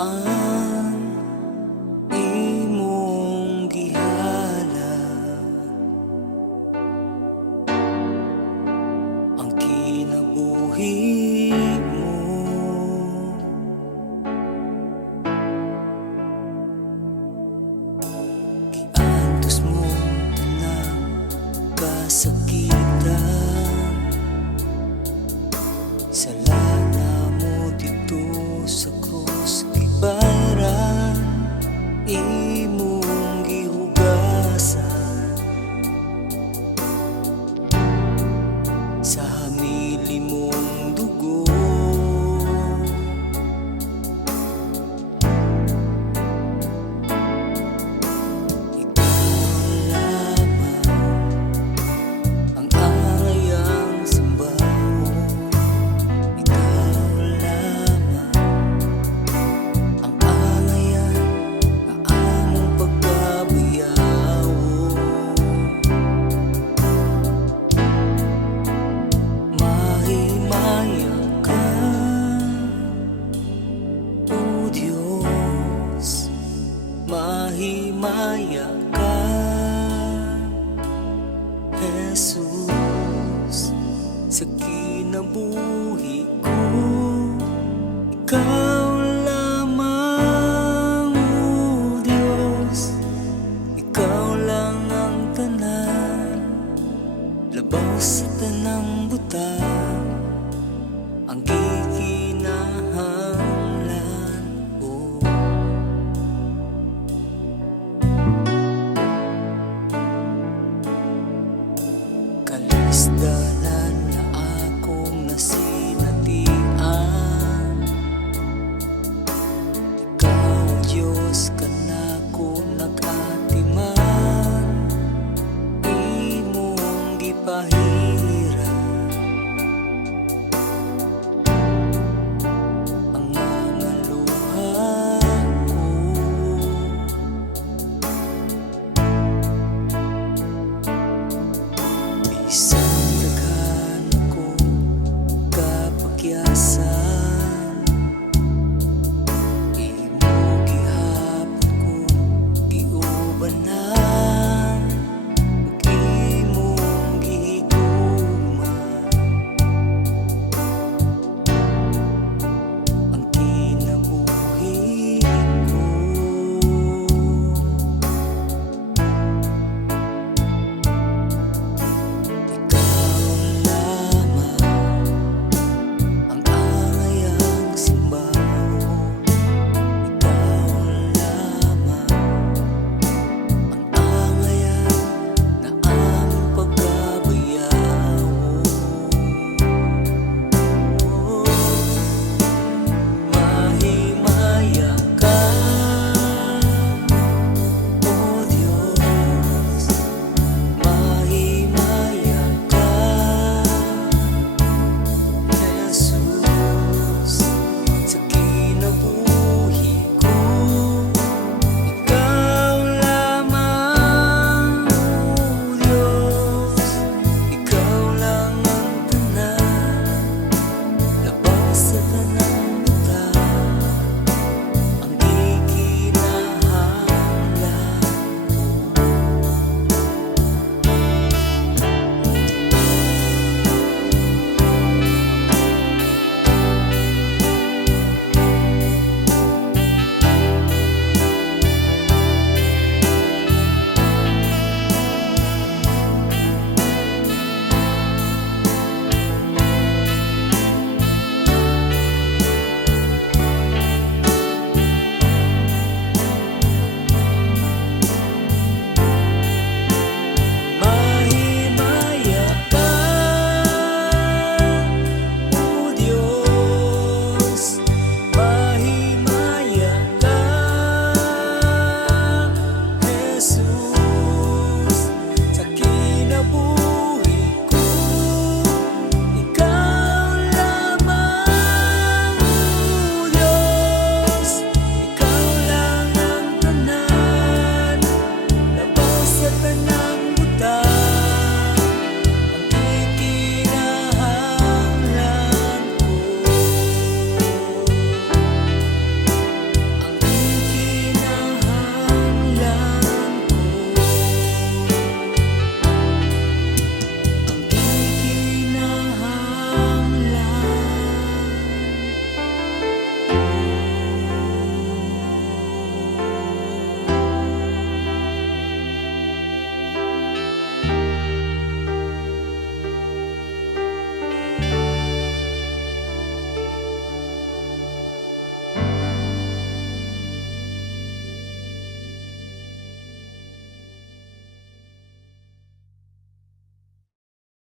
ang imong gihala, ang kinabuhi mo. Giantos mo na kasakitan, salana mo dito sa krus, gibayaran imong gihugasan sa hamili mong dugo. Ikaw lamang ang ayang simbahan, ikaw lamang ang angayan na among pagkabayaw. Mahimaya ka, O Diyos, mahimaya ka, Jesus, sa kinabuhi ko. Ikaw lamang, O Diyos, ikaw lang ang tanan, labaw sa tanang butang, ang gikinahanglan ko. Kalisdanan na akong nasinatian, ikaw Diyos ka nako nag-atiman, imong gipahilan